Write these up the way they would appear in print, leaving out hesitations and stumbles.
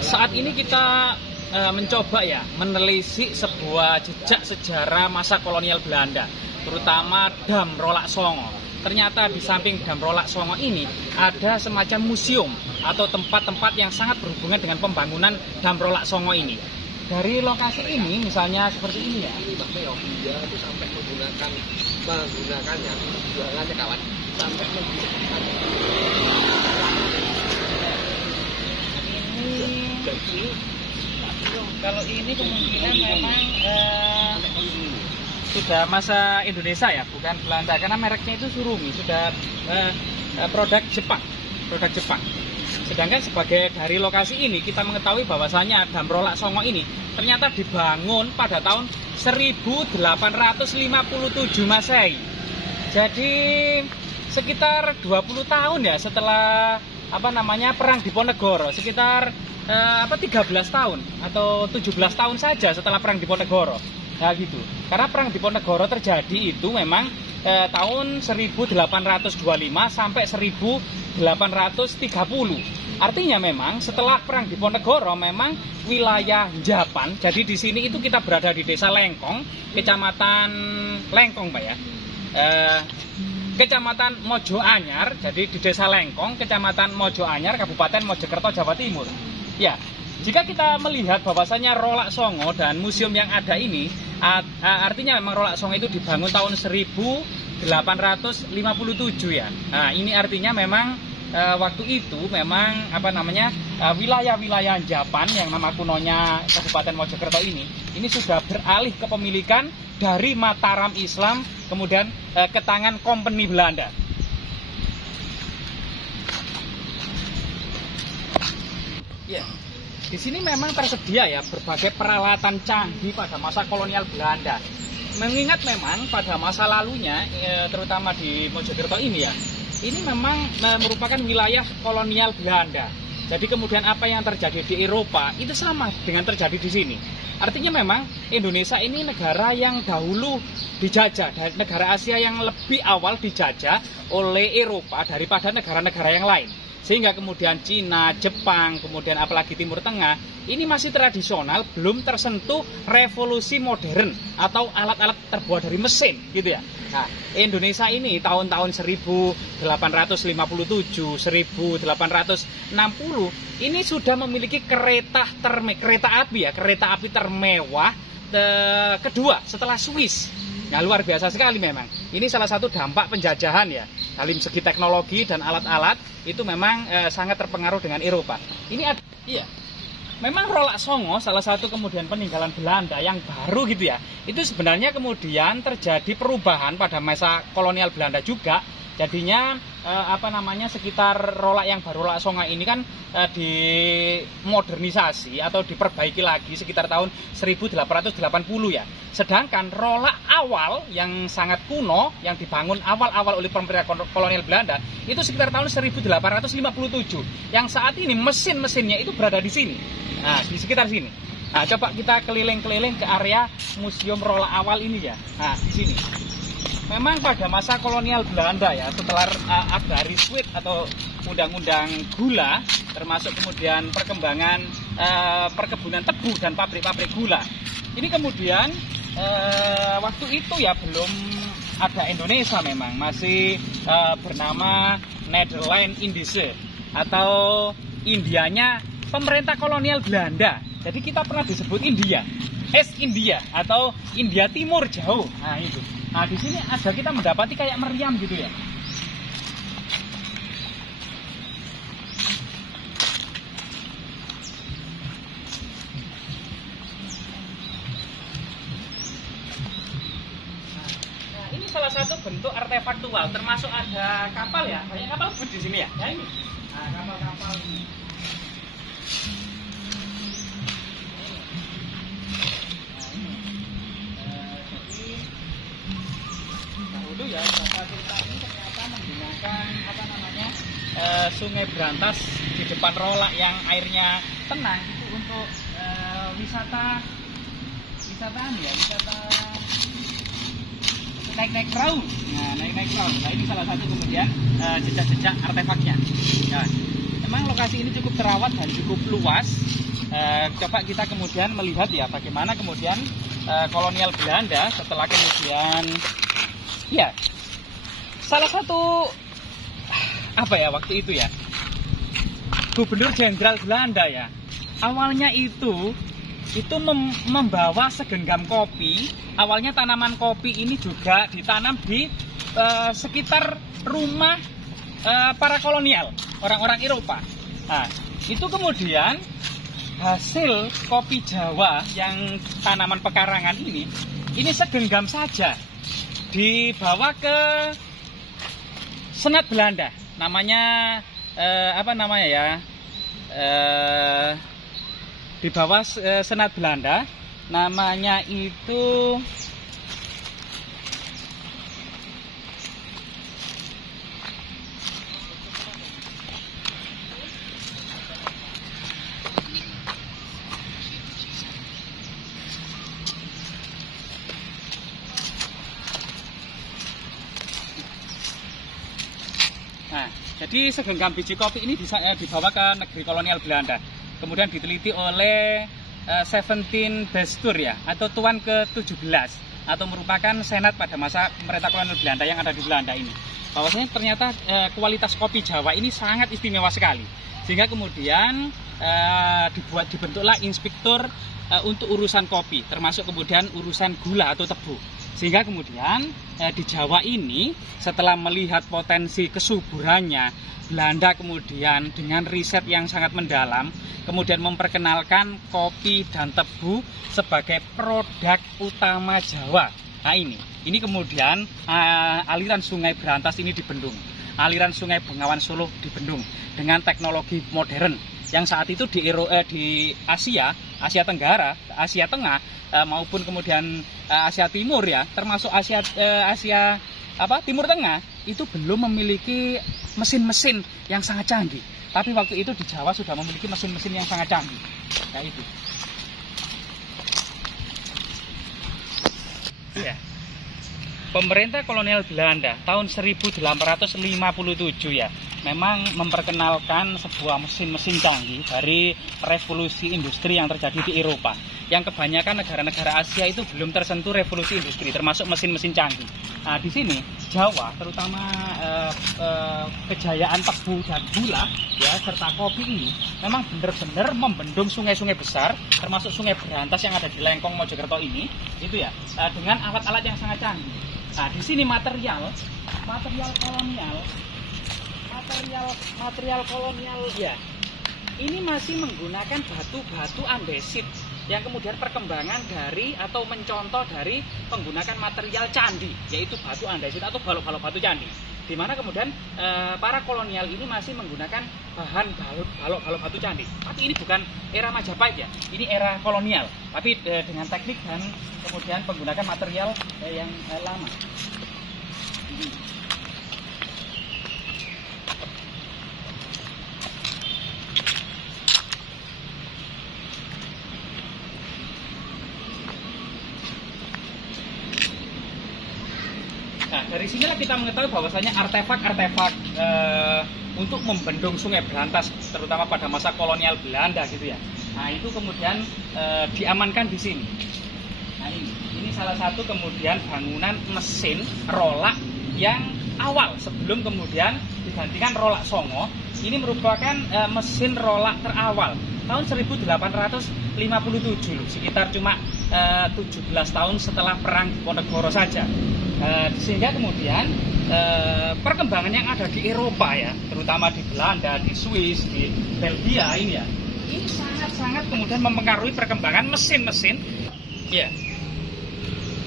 Saat ini kita mencoba ya menelisik sebuah jejak sejarah masa kolonial Belanda, terutama Dam Rolak Songo. Ternyata di samping Dam Rolak Songo ini ada semacam museum atau tempat-tempat yang sangat berhubungan dengan pembangunan Dam Rolak Songo ini. Dari lokasi ini misalnya seperti ini ya. Dia itu sampai menggunakannya jualannya kawan sampai menggunakannya. Kalau ini kemungkinan memang sudah masa Indonesia ya, bukan Belanda, karena mereknya itu Surumi, sudah produk Jepang. Sedangkan sebagai dari lokasi ini kita mengetahui bahwasanya Dam Rolak Songo ini ternyata dibangun pada tahun 1857 Masehi. Jadi sekitar 20 tahun ya setelah Perang Diponegoro, sekitar 13 tahun atau 17 tahun saja setelah Perang Diponegoro. Nah gitu. Karena Perang Diponegoro terjadi itu memang tahun 1825 sampai 1830. Artinya memang setelah Perang Diponegoro memang wilayah Japan. Jadi di sini itu kita berada di Desa Lengkong, Kecamatan Lengkong, Pak ya. Kecamatan Mojo Anyar, jadi di Desa Lengkong, Kecamatan Mojo Anyar, Kabupaten Mojokerto, Jawa Timur. Ya, jika kita melihat bahwasanya Rolak Songo dan museum yang ada ini, artinya memang Rolak Songo itu dibangun tahun 1857 ya. Nah, ini artinya memang waktu itu memang wilayah-wilayah Japan yang nama kunonya Kabupaten Mojokerto ini sudah beralih kepemilikan dari Mataram Islam kemudian ke tangan Kompeni Belanda. Ya, di sini memang tersedia ya berbagai peralatan canggih pada masa kolonial Belanda. Mengingat memang pada masa lalunya, terutama di Mojokerto ini ya, ini memang merupakan wilayah kolonial Belanda. Jadi kemudian apa yang terjadi di Eropa itu sama dengan terjadi di sini. Artinya memang Indonesia ini negara yang dahulu dijajah, negara Asia yang lebih awal dijajah oleh Eropa daripada negara-negara yang lain. Sehingga kemudian Cina, Jepang, kemudian apalagi Timur Tengah, ini masih tradisional, belum tersentuh revolusi modern atau alat-alat terbuat dari mesin, gitu ya. Nah, Indonesia ini tahun-tahun 1857, 1860 ini sudah memiliki kereta api termewah kedua setelah Swiss. Nah, luar biasa sekali memang. Ini salah satu dampak penjajahan ya. Dalam segi teknologi dan alat-alat itu memang sangat terpengaruh dengan Eropa. Iya. Memang Rolak Songo salah satu kemudian peninggalan Belanda yang baru gitu ya. Itu sebenarnya kemudian terjadi perubahan pada masa kolonial Belanda juga. Jadinya sekitar Rolak yang baru Rolak Songo ini kan dimodernisasi atau diperbaiki lagi sekitar tahun 1880 ya. Sedangkan Rolak awal yang sangat kuno yang dibangun awal-awal oleh pemerintah kolonial Belanda itu sekitar tahun 1857 yang saat ini mesin-mesinnya itu berada di sini. Nah, di sekitar sini. Nah, coba kita keliling-keliling ke area museum Rolak awal ini ya. Nah, di sini. Memang pada masa kolonial Belanda ya, setelah ada Risuit atau undang-undang gula, termasuk kemudian perkembangan perkebunan tebu dan pabrik-pabrik gula. Ini kemudian waktu itu ya belum ada Indonesia, memang masih bernama Nederland Indische atau Indianya pemerintah kolonial Belanda. Jadi kita pernah disebut India, India atau India Timur Jauh. Nah itu. Nah di sini ada kita mendapati kayak meriam gitu ya. Nah ini salah satu bentuk artefaktual, termasuk ada kapal ya, banyak kapal di sini ya. Nah ini, nah kapal-kapal ini. Ya, bapak kita ini ternyata menggunakan Sungai Brantas di depan Rolak yang airnya tenang itu untuk wisata naik perahu. Nah, naik perahu. Nah, ini salah satu kemudian jejak-jejak artefaknya. Ya. memang lokasi ini cukup terawat dan cukup luas. Coba kita kemudian melihat ya bagaimana kemudian kolonial Belanda setelah kemudian ya salah satu apa ya waktu itu ya Gubernur Jenderal Belanda ya awalnya itu membawa segenggam kopi. Awalnya tanaman kopi ini juga ditanam di sekitar rumah para kolonial orang-orang Eropa. Nah, itu kemudian hasil kopi Jawa yang tanaman pekarangan ini segenggam saja dibawa ke Senat Belanda. Namanya apa namanya ya? Dibawa Senat Belanda. Namanya itu Nah, jadi segenggam biji kopi ini dibawa ke negeri kolonial Belanda. Kemudian diteliti oleh 17 Bestur ya, atau Tuan ke-17, atau merupakan senat pada masa pemerintah kolonial Belanda yang ada di Belanda ini. Bahwasanya ternyata kualitas kopi Jawa ini sangat istimewa sekali. Sehingga kemudian dibentuklah inspektur untuk urusan kopi, termasuk kemudian urusan gula atau tebu. Sehingga kemudian di Jawa ini setelah melihat potensi kesuburannya, Belanda kemudian dengan riset yang sangat mendalam kemudian memperkenalkan kopi dan tebu sebagai produk utama Jawa. Nah ini kemudian aliran Sungai Berantas ini dibendung, aliran Sungai Bengawan Solo dibendung dengan teknologi modern yang saat itu di Asia Tenggara, Asia Tengah maupun kemudian Asia Timur ya, termasuk Asia Timur Tengah itu belum memiliki mesin-mesin yang sangat canggih. Tapi waktu itu di Jawa sudah memiliki mesin-mesin yang sangat canggih. Nah itu. Ya. Pemerintah kolonial Belanda tahun 1857 ya memang memperkenalkan sebuah mesin-mesin canggih dari revolusi industri yang terjadi di Eropa. Yang kebanyakan negara-negara Asia itu belum tersentuh revolusi industri, termasuk mesin-mesin canggih. Nah, di sini Jawa, terutama kejayaan tebu dan gula, ya serta kopi ini, memang benar-benar membendung sungai-sungai besar, termasuk Sungai Berantas yang ada di Lengkong Mojokerto ini, itu ya, dengan alat-alat yang sangat canggih. Nah, di sini material kolonial ya. Ini masih menggunakan batu-batu andesit yang kemudian perkembangan dari atau mencontoh dari menggunakan material candi, yaitu batu andesit atau balok-balok batu candi. Di mana kemudian para kolonial ini masih menggunakan bahan balok-balok batu candi. Tapi ini bukan era Majapahit ya, ini era kolonial. Tapi dengan teknik dan kemudian menggunakan material yang lama. Nah, dari sinilah kita mengetahui bahwasanya artefak-artefak untuk membendung Sungai Berantas, terutama pada masa kolonial Belanda gitu ya. Nah, itu kemudian diamankan di sini. Nah, ini salah satu kemudian bangunan mesin rolak yang awal sebelum kemudian digantikan rolak Songo. Ini merupakan mesin rolak terawal tahun 1857 loh, sekitar cuma 17 tahun setelah perang Diponegoro saja. Sehingga kemudian perkembangan yang ada di Eropa ya, terutama di Belanda, di Swiss, di Belgia ini ya, ini sangat-sangat kemudian mempengaruhi perkembangan mesin-mesin ya,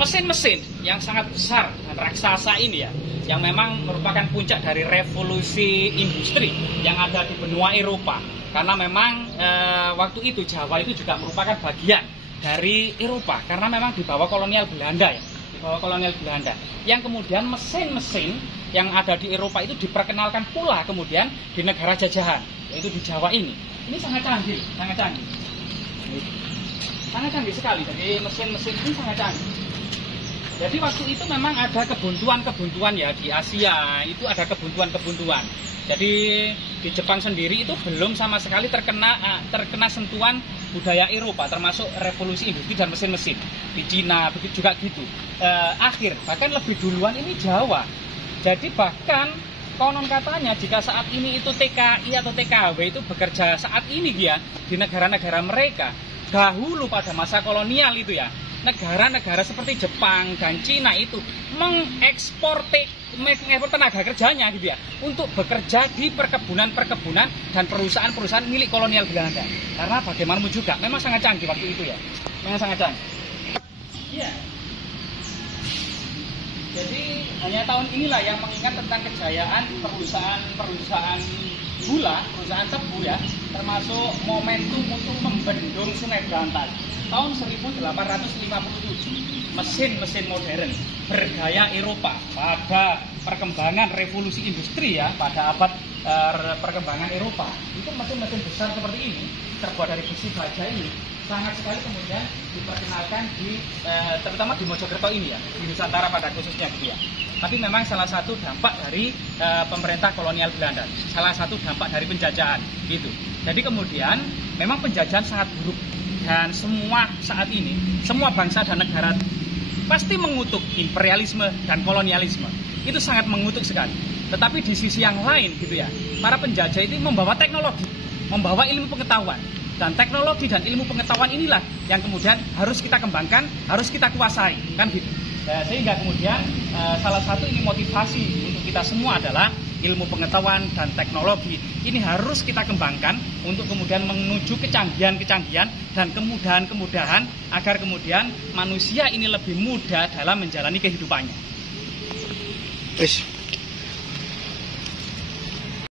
mesin-mesin yang sangat besar dan raksasa ini ya, yang memang merupakan puncak dari revolusi industri yang ada di benua Eropa. Karena memang waktu itu Jawa itu juga merupakan bagian dari Eropa, karena memang di bawah kolonial Belanda ya, di bawah kolonial Belanda. Yang kemudian mesin-mesin yang ada di Eropa itu diperkenalkan pula kemudian di negara jajahan, yaitu di Jawa ini. Ini sangat canggih, sangat canggih sekali. Jadi mesin-mesin ini sangat canggih. Jadi waktu itu memang ada kebuntuan ya di Asia, itu ada kebuntuan. Jadi di Jepang sendiri itu belum sama sekali terkena sentuhan budaya Eropa, termasuk revolusi industri dan mesin-mesin. Di Cina begitu juga gitu. Bahkan lebih duluan ini Jawa. Jadi bahkan konon katanya jika saat ini itu TKI atau TKW itu bekerja saat ini dia di negara-negara mereka, dahulu pada masa kolonial itu ya, negara-negara seperti Jepang dan Cina itu mengekspor tenaga kerjanya gitu ya untuk bekerja di perkebunan dan perusahaan-perusahaan milik kolonial Belanda. Karena bagaimanapun juga memang sangat canggih waktu itu ya. Memang sangat canggih. Iya. Jadi hanya tahun inilah yang mengingat tentang kejayaan perusahaan gula, perusahaan tebu ya, termasuk momentum untuk membendung Sungai Berantas. Tahun 1857, mesin-mesin modern bergaya Eropa pada perkembangan revolusi industri ya, pada abad perkembangan Eropa. Itu mesin-mesin besar seperti ini, terbuat dari besi baja ini, sangat sekali kemudian diperkenalkan terutama di Mojokerto ini ya, di Nusantara pada khususnya gitu ya. Tapi memang salah satu dampak dari pemerintah kolonial Belanda, salah satu dampak dari penjajahan gitu. Jadi kemudian memang penjajahan sangat buruk. Dan semua saat ini, semua bangsa dan negara pasti mengutuk imperialisme dan kolonialisme. Itu sangat mengutuk sekali. Tetapi di sisi yang lain gitu ya, para penjajah itu membawa teknologi, membawa ilmu pengetahuan. Dan teknologi dan ilmu pengetahuan inilah yang kemudian harus kita kembangkan, harus kita kuasai, kan gitu. Sehingga kemudian salah satu ini motivasi untuk kita semua adalah ilmu pengetahuan dan teknologi ini harus kita kembangkan untuk kemudian menuju kecanggihan-kecanggihan dan kemudahan-kemudahan agar kemudian manusia ini lebih mudah dalam menjalani kehidupannya.